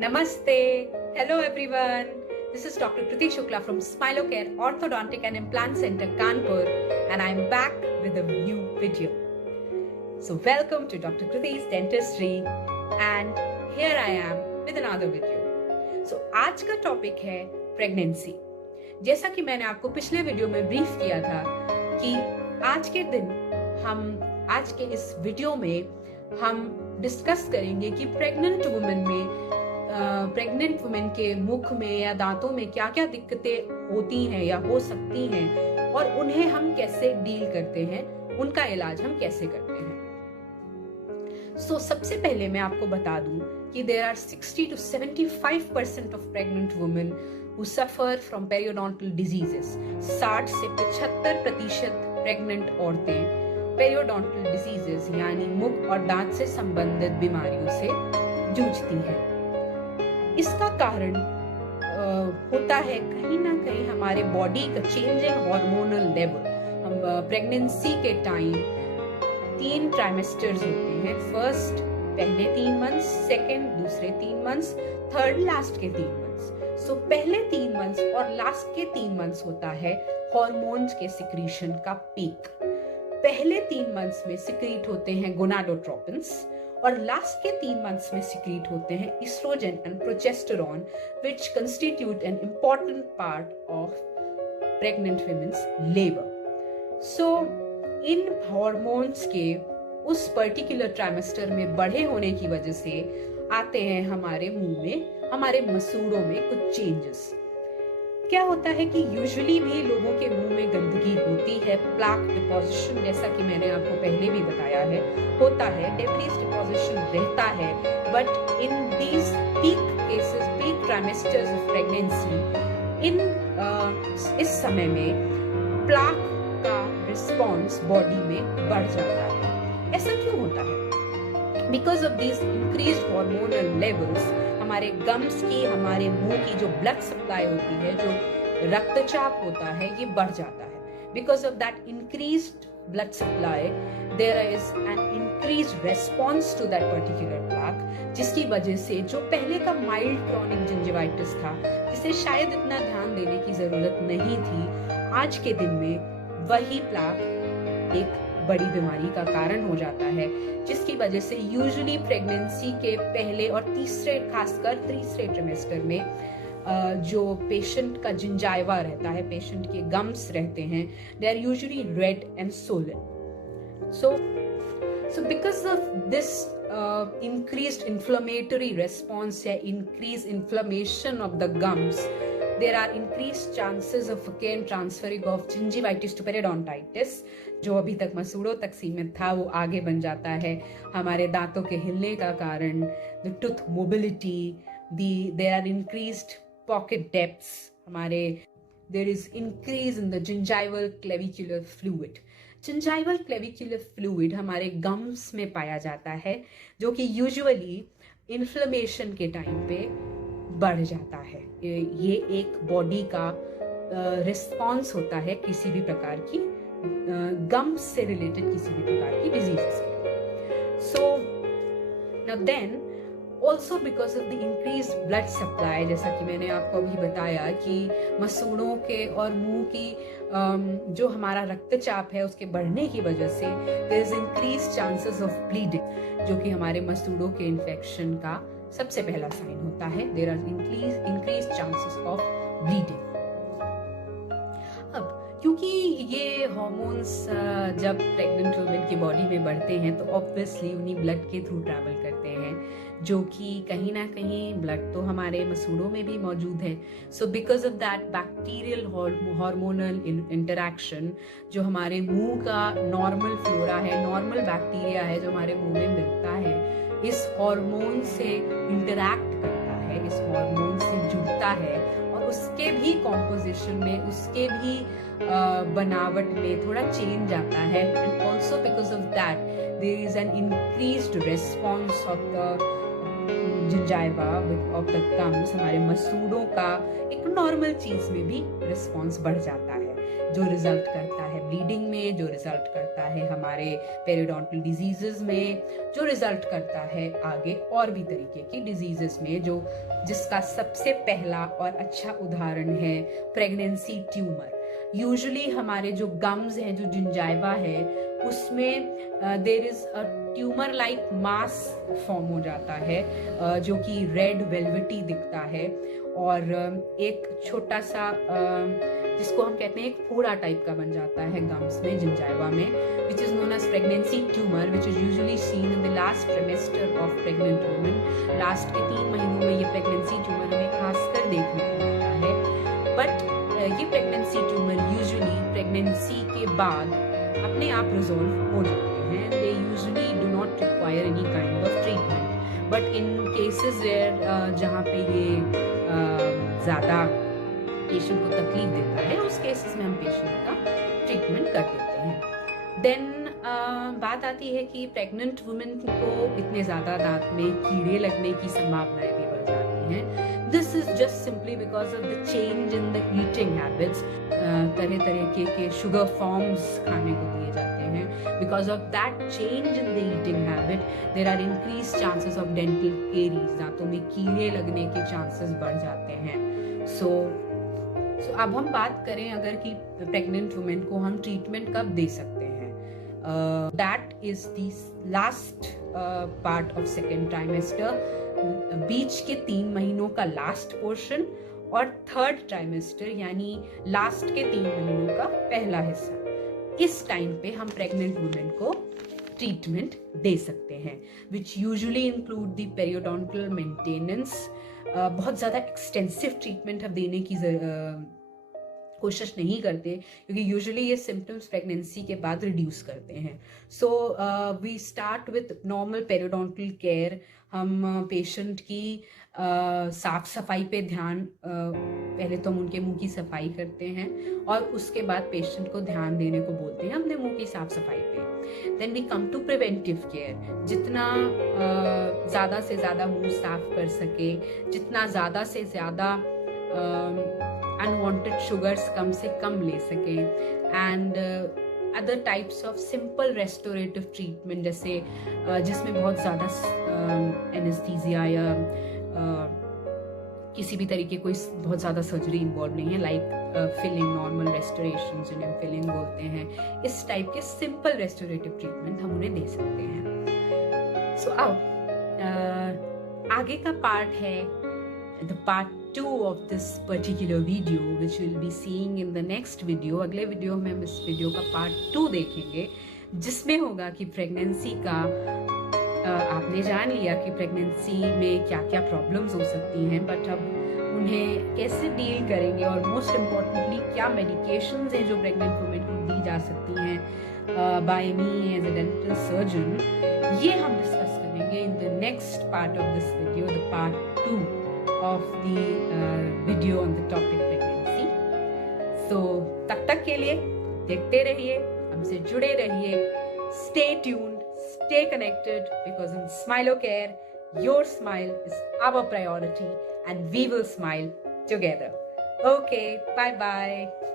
Namaste. Hello everyone. This is Dr. Kriti Shukla from Smilocare Orthodontic and Implant Center, Kanpur, and I'm back with a new video. So welcome to Dr. Kriti's Dentistry, and here I am with another video. So आज का topic है pregnancy. जैसा कि मैंने आपको पिछले video में brief किया था कि आज के दिन आज के इस वीडियो में हम डिस्कस करेंगे कि प्रेग्नेंट वुमेन के मुख में या दांतों में क्या क्या दिक्कतें होती हैं या हो सकती हैं और उन्हें हम कैसे डील करते हैं, उनका इलाज हम कैसे करते हैं। सबसे पहले मैं आपको बता दूं कि there are 60 to 75% of pregnant women who suffer from periodontal diseases। 60 से 75% प्रेग्नेंट औरतें पेरियोडोंटल डिजीजेस यानी मुख और दांत से संबंधित बीमारियों से जूझती हैं। इसका कारण होता है कहीं ना कहीं हमारे बॉडी का चेंजिंग हार्मोनल लेवल। हम प्रेगनेंसी के टाइम 3 ट्राइमेस्टर्स होते हैं। फर्स्ट पहले 3 मंथ्स, सेकेंड दूसरे 3 मंथ्स, थर्ड लास्ट के 3 मंथ्स। पहले 3 मंथ्स और लास्ट के 3 मंथ्स होता है हॉर्मोन्स के सिक्रीशन का पीक। पहले 3 मंथ्स में सिक्रीट होते हैं गोनाडोट्रोपिन्स और लास्ट के 3 मंथ्स में सिक्रीट होते हैं estrogen and progesterone which constitute an important part of pregnant women's labour. इन हार्मोन्स के उस पर्टिकुलर ट्राइमेस्टर में बढ़े होने की वजह से आते हैं हमारे मुंह में, हमारे मसूड़ों में कुछ चेंजेस। क्या होता है कि यूजुअली भी लोगों के मुंह में गंदगी होती है, प्लाक डिपोजिशन, जैसा कि मैंने आपको पहले भी बताया है, होता है, डेब्रिस डिपोजिशन रहता है। But in these peak cases, peak trimesters of pregnancy, इस समय में प्लाक का रिस्पॉन्स बॉडी में बढ़ जाता है। ऐसा क्यों होता है? Because of these increased hormonal levels हमारे गम्स की, हमारे मुंह की जो ब्लड सप्लाई होती है, जो रक्तचाप होता है, ये बढ़ जाता है। Because of that increased blood supply there is an increased response to that particular plaque, जिसकी वजह से जो पहले का माइल्ड क्रॉनिक जिंजिवाइटिस था, जिसे शायद इतना ध्यान देने की जरूरत नहीं थी, आज के दिन में वही प्लाक एक बड़ी बीमारी का कारण हो जाता है, जिसकी वजह से यूजुअली प्रेगनेंसी के पहले और खासकर तीसरे ट्रिमेस्टर में जो पेशेंट का जिंजाइवा रहता है, पेशेंट के गम्स रहते हैं, they are usually red and swollen. So because of this increased inflammatory response या increased inflammation of the gums, there are increased chances of again transferring of gingivitis to periodontitis। जो अभी तक मसूड़ों तक सीमित था वो आगे बन जाता है हमारे दांतों के हिलने का कारण, the tooth mobility, there are increased pocket depths, there is increase in the gingival clavicular fluid। Gingival clavicular fluid हमारे गम्स में पाया जाता है, जो कि यूजुअली इन्फ्लेमेशन के टाइम पे बढ़ जाता है। ये एक बॉडी का रिस्पॉन्स होता है किसी भी प्रकार की गम्स से रिलेटेड किसी भी प्रकार की डिजीजेस के। Now then also because of the increase blood supply, जैसा कि मैंने आपको अभी बताया कि मसूड़ों के और मुंह की जो हमारा रक्तचाप है उसके बढ़ने की वजह से there is increase chances of bleeding, जो कि हमारे मसूड़ों के इन्फेक्शन का सबसे पहला साइन होता है। There are increase chances of bleeding. अब क्योंकि ये हॉर्मोन्स जब प्रेग्नेंट वुमेन की बॉडी में बढ़ते हैं तो ऑब्वियसली उन्हीं ब्लड के थ्रू ट्रैवल करते हैं, जो कि कहीं ना कहीं ब्लड तो हमारे मसूड़ों में भी मौजूद है। So because of that bacterial hormonal interaction, जो हमारे मुंह का नॉर्मल फ्लोरा है, नॉर्मल बैक्टीरिया है जो हमारे मुंह में मिलता है, इस हार्मोन से इंटरैक्ट करता है, इस हार्मोन से जुड़ता है और उसके भी कॉम्पोजिशन में, उसके भी बनावट में थोड़ा चेंज आता है। And also because of that there is an increased response of the gingiva of the gums, हमारे मसूड़ों का एक नॉर्मल चीज में भी रिस्पॉन्स बढ़ जाता है। जो रिजल्ट करता है ब्लीडिंग में, जो रिजल्ट करता है हमारे पेरियोडोंटल डिजीजेस में, जो रिजल्ट करता है आगे और भी तरीके की डिजीजेस में, जिसका सबसे पहला और अच्छा उदाहरण है प्रेगनेंसी ट्यूमर। यूजुअली हमारे जो गम्स हैं, जो जिंजाइवा है, उसमें there is a tumour like mass form हो जाता है, जो कि रेड वेलवेटी दिखता है, और एक छोटा सा जिसको हम कहते हैं एक फोड़ा टाइप का बन जाता है गम्स में, जिंजाइवा में, which is known as pregnancy tumour, which is usually seen in the last trimester of pregnant women. Last के 3 महीनों में ये प्रेगनेंसी ट्यूमर हमें खासकर देखने को मिलता है। बट ये प्रेगनेंसी ट्यूमर यूजुअली प्रेगनेंसी के बाद अपने आप रिजॉल्व हो जाते हैं। They usually do not require any kind of treatment, but in cases where जहाँ पे ये ज़्यादा पेशेंट को तकलीफ देता है, उस केसेस में हम पेशेंट का ट्रीटमेंट कर देते हैं। देन बात आती है कि प्रेग्नेंट वुमेन को इतने ज़्यादा दांत में कीड़े लगने की संभावनाएं भी बढ़ जाती हैं। This is just simply because of the change in the eating habits. तरह तरह के शुगर फॉर्म्स खाने को दिए जाते हैं। Because of that change in the eating habit there are increase chances of dental caries, दांतों में कीड़े लगने के चांसेस बढ़ जाते हैं। सो अब हम बात करें अगर कि प्रेग्नेंट वुमेन को हम ट्रीटमेंट कब दे सकते हैं। That is the last part of second trimester, बीच के 3 महीनों का लास्ट पोर्शन, और थर्ड ट्राइमेस्टर यानी लास्ट के 3 महीनों का पहला हिस्सा। इस टाइम पे हम प्रेग्नेंट वुमेन को ट्रीटमेंट दे सकते हैं, विच usually include the periodontal maintenance. बहुत ज़्यादा एक्सटेंसिव ट्रीटमेंट हम देने की कोशिश नहीं करते, क्योंकि यूजुअली ये सिम्टम्स प्रेगनेंसी के बाद रिड्यूस करते हैं। So we start with normal periodontal care. हम पेशेंट की साफ सफाई पे ध्यान, पहले तो हम उनके मुंह की सफाई करते हैं और उसके बाद पेशेंट को ध्यान देने को बोलते हैं अपने मुंह की साफ सफाई पे। Then we come to preventive care. जितना ज़्यादा से ज़्यादा मुंह साफ कर सके, जितना ज़्यादा से ज़्यादा अनवांटेड शुगर्स कम से कम ले सकें, and other types of simple restorative treatment, जैसे जिसमें बहुत ज़्यादा एनेस्थीसिया या किसी भी तरीके कोई बहुत ज़्यादा सर्जरी इन्वॉल्व नहीं है, लाइक फिलिंग, नॉर्मल रेस्टोरेशन जिन्हें फिलिंग बोलते हैं, इस टाइप के सिंपल रेस्टोरेटिव ट्रीटमेंट हम उन्हें दे सकते हैं। सो अब आगे का पार्ट है the part 2 of this particular video, which we'll be seeing in the next video। अगले वीडियो में हम इस वीडियो का पार्ट 2 देखेंगे, जिसमें होगा कि प्रेगनेंसी का आपने जान लिया कि प्रेगनेंसी में क्या क्या प्रॉब्लम्स हो सकती हैं, बट अब उन्हें कैसे डील करेंगे, और मोस्ट इम्पॉर्टेंटली क्या मेडिकेशंस हैं जो प्रेग्नेंट वुमेन को दी जा सकती हैं by me as a dental surgeon. ये हम डिस्कस करेंगे in the next part of this video, the part 2 of the video on the topic pregnancy। So तब तक के लिए देखते रहिए, हमसे जुड़े रहिए, stay tuned, stay connected, because in SmiloCare, your smile is our priority and we will smile together। Okay, bye bye।